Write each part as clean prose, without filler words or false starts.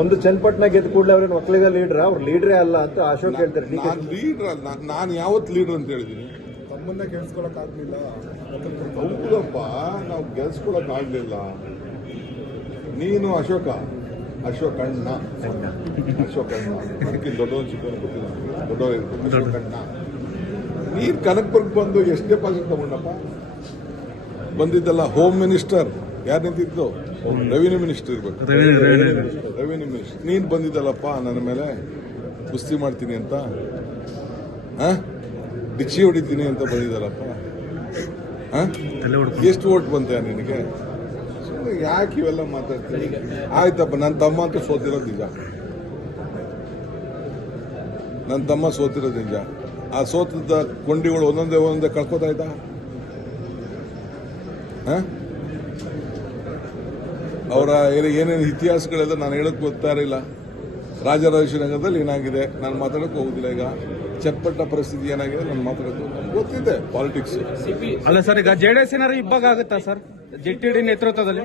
ಒಂದು ಚನ್ನಪಟ್ಟಣ ಗೆದ್ದ ಕೂಡಲೇ ಅವ್ರೇನು ಒಕ್ಕಲಿಗ ಲೀಡರ್, ಅವ್ರ ಲೀಡರೇ ಅಲ್ಲ ಅಂತ ಅಶೋಕ್ ಹೇಳ್ತಾರೆ. ಲೀಡರ್ ಅಲ್ಲ, ನಾನು ಯಾವತ್ತು ಲೀಡರ್ ಅಂತ ಹೇಳಿದ್ದೀನಿ? ತಮ್ಮನ್ನ ಗೆಲ್ಸ್ಕೊಳಕ್ ಆಗ್ಲಿಲ್ಲ. ಹೌದಪ್ಪ, ನಾವು ಗೆಲ್ಸ್ಕೊಳಕ್ ಆಗ್ಲಿಲ್ಲ. ನೀನು ಅಶೋಕಣ್ಣ ಅದಕ್ಕೆ ದೊಡ್ಡವನ್ ಚಿಕ್ಕವನು ಗೊತ್ತಿಲ್ಲ, ದೊಡ್ಡವರು ಇರ್ಬೇಕು. ಅಶೋಕಣ್ಣ ನೀನ್ ಕನಕಪುರಕ್ಕೆ ಬಂದು ಎಷ್ಟು ಡೆಪಾಸಿಟ್ ತಗೊಂಡಪ್ಪ? ಬಂದಿದ್ದಲ್ಲ ಹೋಮ್ ಮಿನಿಸ್ಟರ್, ಯಾರು ನಿಂತಿದ್ದು? ರೆವಿನ್ಯೂ ಮಿನಿಸ್ಟರ್ ಇರ್ಬೇಕು. ರೆವಿನ್ಯೂ ಮಿನಿಸ್ಟರ್ ನೀನ್ ಬಂದಿದ್ದಲ್ಲಪ್ಪ ನನ್ನ ಮೇಲೆ ಕುಸ್ತಿ ಮಾಡ್ತೀನಿ ಅಂತ, ಡಿಚ್ಚಿ ಹೊಡಿತೀನಿ ಅಂತ ಬಂದಿದ್ದಲ್ಲಪ್ಪ. ಎಷ್ಟು ಓಟ್ ಬಂತ ನಿನಗೆ? ಸುಮ್ಮನೆ ಯಾಕೆ ಇವೆಲ್ಲ ಮಾತಾಡ್ತೀನಿ? ಆಯ್ತಪ್ಪ, ನನ್ನ ತಮ್ಮ ಅಂತೂ ಸೋತಿರೋದು ನಿಜ. ನನ್ನ ತಮ್ಮ ಸೋತಿರೋದು ನಿಜ. ಆ ಸೋತದ ಕೊಂಡಿಗಳು ಒಂದೊಂದೇ ಕಳ್ಕೋತಾ ಇದ್ದ. ಅವರ ಏನೇನು ಇತಿಹಾಸಗಳೆಲ್ಲ ನಾನು ಹೇಳಕ್ ಗೊತ್ತಾ ಇರಲಿಲ್ಲ. ರಾಜರಾಜೇಶ್ವರಿ ಏನಾಗಿದೆ ನಾನು ಮಾತಾಡಕ್ಕೆ ಹೋಗುದಿಲ್ಲ. ಈಗ ಚನ್ನಪಟ್ಟಣ ಪರಿಸ್ಥಿತಿ ಏನಾಗಿದೆ ನಾನು ಮಾತಾಡೋದು ನಮ್ಗೆ ಗೊತ್ತಿದೆ. ಪಾಲಿಟಿಕ್ಸ್ ಅಲ್ಲ ಸರ್, ಈಗ ಜೆಡಿಎಸ್ ಏನಾದ್ರು ಇಬ್ಬಾಗ ಆಗುತ್ತಾ ಸರ್ ಜೆಟಿಡಿ ನೇತೃತ್ವದಲ್ಲಿ?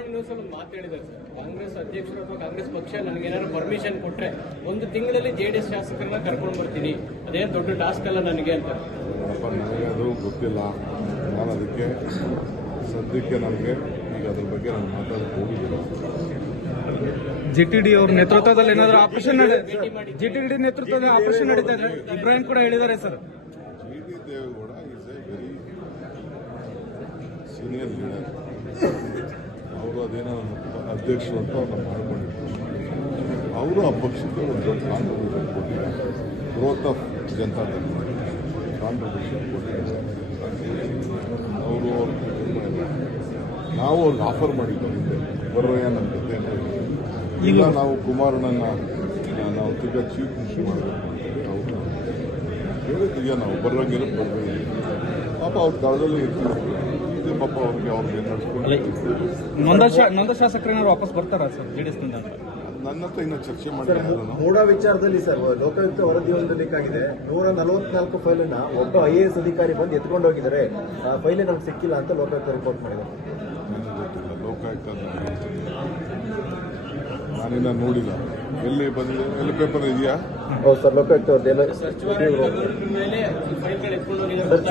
ಕಾಂಗ್ರೆಸ್ ಅಧ್ಯಕ್ಷರು ಅಥವಾ ಕಾಂಗ್ರೆಸ್ ಪಕ್ಷ ನನಗೇನಾದ್ರು ಪರ್ಮಿಷನ್ ಕೊಟ್ರೆ 1 ತಿಂಗಳಲ್ಲಿ ಜೆಡಿಎಸ್ ಶಾಸಕರನ್ನ ಕರ್ಕೊಂಡು ಬರ್ತೀನಿ, ಅದೇನು ದೊಡ್ಡ ಟಾಸ್ಕ್ ಅಲ್ಲ ನನಗೆ ಅಂತ. ನನಗೆ ಅದು ಗೊತ್ತಿಲ್ಲ. ನಾನು ಅದಕ್ಕೆ ಸದ್ಯಕ್ಕೆ ನನಗೆ ಈಗ ಅದ್ರ ಬಗ್ಗೆ ನಾನು ಮಾತಾಡಕ್ಕೆ ಹೋಗಿಲ್ಲ. ಜೆಟಿಡಿ ಅವ್ರ ನೇತೃತ್ವದಲ್ಲಿ ಏನಾದ್ರು ಆಪರೇಷನ್ ಜೆಟಿಡಿ ನೇತೃತ್ವದ ಆಪರೇಷನ್ ನಡೀತಾ ಇದೆ. ಇಬ್ರಾಹಿಂ ಕೂಡ ಹೇಳಿದ್ದಾರೆ sir. GD Devegowda is a very senior leader. ಅವರು ಅದೇನೋ ಅಧ್ಯಕ್ಷರು ಅಂತ ಅವ್ರನ್ನ ಮಾಡ್ಕೊಂಡಿದ್ದಾರೆ. ಅವರು ಆ ಪಕ್ಷಕ್ಕೆ ಒಂದು ದೊಡ್ಡ ಕಾಂಟ್ರಿಬ್ಯೂಷನ್ ಕೊಟ್ಟಿದ್ದಾರೆ. ಗ್ರೋತ್ ಆಫ್ ಜನತಾದಳ ಕಾಂಟ್ರಿಬ್ಯೂಷನ್ ಕೊಟ್ಟಿದ್ದಾರೆ. ಅವರು ನಾವು ಅವ್ರಿಗೆ ಆಫರ್ ಮಾಡಿದ್ದೀವಿ, ಬರ್ರಯ್ಯ ನನ್ನ ಜೊತೆ ಅಂತ. ಈಗ ನಾವು ಕುಮಾರಣ್ಣನ ನಾವು ತಿರ್ಗಾ ಚೀಫ್ ಮಿನಿಸ್ಟರ್ ಮಾಡಬೇಕು ಅಂತೇಳಿ ಅವ್ರನ್ನ ಹೇಳಿದ್ದೀವಿ. ನಾವು ಬರ್ರಂಗಿರೋ ಬರ್ಬೇಕು. ಪಾಪ ಅವ್ರ ದಳದಲ್ಲಿ ಇರ್ತೀವಿ. ಪಾಪ ಅವ್ರಿಗೆ ನಡ್ಸ್ಕೊಂಡು ನೊಂದ ಶಾಸಕರೇನಾದ್ರು ವಾಪಸ್ ಬರ್ತಾರಾ ಸರ್ ಜೆಡಿಎಸ್ ನಿಂದ? ನನ್ನ ಹತ್ರ ಇನ್ನೂ ಚರ್ಚೆ ಮಾಡಿಲ್ಲ. ಮೂಡ ವಿಚಾರದಲ್ಲಿ ಸರ್ ಲೋಕಾಯುಕ್ತ ವರದಿಯೊಂದು ಲೀಕ್ ಆಗಿದೆ. 144 ಫೈಲನ್ನ ಒಬ್ಬ IAS ಅಧಿಕಾರಿ ಬಂದು ಎತ್ಕೊಂಡು ಹೋಗಿದ್ದಾರೆ. ಆ ಫೈಲೇ ನಮ್ಗೆ ಸಿಕ್ಕಿಲ್ಲ ಅಂತ ಲೋಕಾಯುಕ್ತ ರಿಪೋರ್ಟ್ ಮಾಡಿದ್ದಾರೆ. ನನಗೆ ಗೊತ್ತಿಲ್ಲ. ಲೋಕಾಯುಕ್ತ ನಾನಿನ್ನ ನೋಡಿಲ್ಲ. ಎಲ್ಲಿ ಬಂದಿದೆ? ಎಲ್ಲಿ ಪೇಪರ್ ಇದೆಯಾ? ಹೌದು ಸರ್, ಲೋಕಾಯುಕ್ತ ಅವ್ರದ್ದೆಲ್ಲ ಸರ್ಚ್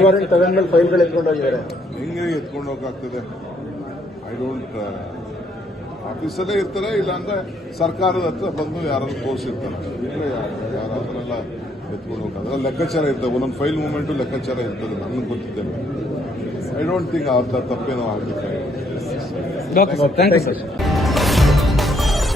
ವಾರೆಂಟ್ ತಗೊಂಡ್ಮೇಲೆ ಫೈಲ್ಗಳು ಎತ್ಕೊಂಡು ಹೋಗಿದ್ದಾರೆ. ಹೆಂಗೆ ಎತ್ಕೊಂಡು ಹೋಗಾಗ್ತದೆ? ಐ ಡೋಂಟ್ ಆಫೀಸಲ್ಲೇ ಇರ್ತಾರೆ, ಇಲ್ಲಾಂದ್ರೆ ಸರ್ಕಾರದ ಹತ್ರ ಬಂದು ಯಾರಾದ್ರೂ ತೋರಿಸಿರ್ತಾರೆ. ಇದ್ರೆ ಯಾರಾದ್ರೆಲ್ಲ ಎತ್ಕೊಂಡು ಹೋಗೋದ್ರೆ ಲೆಕ್ಕಾಚಾರ ಇರ್ತದೆ. ಒಂದೊಂದು ಫೈಲ್ ಮೂವ್ಮೆಂಟು ಲೆಕ್ಕಾಚಾರ ಇರ್ತದೆ. ನನಗೆ ಗೊತ್ತಿದ್ದೇನೆ. ಐ ಡೋಂಟ್ ಥಿಂಕ್ ಆ ತಪ್ಪೇನೋ ಆಗಬೇಕಾಗಿದೆ. Thank you sir.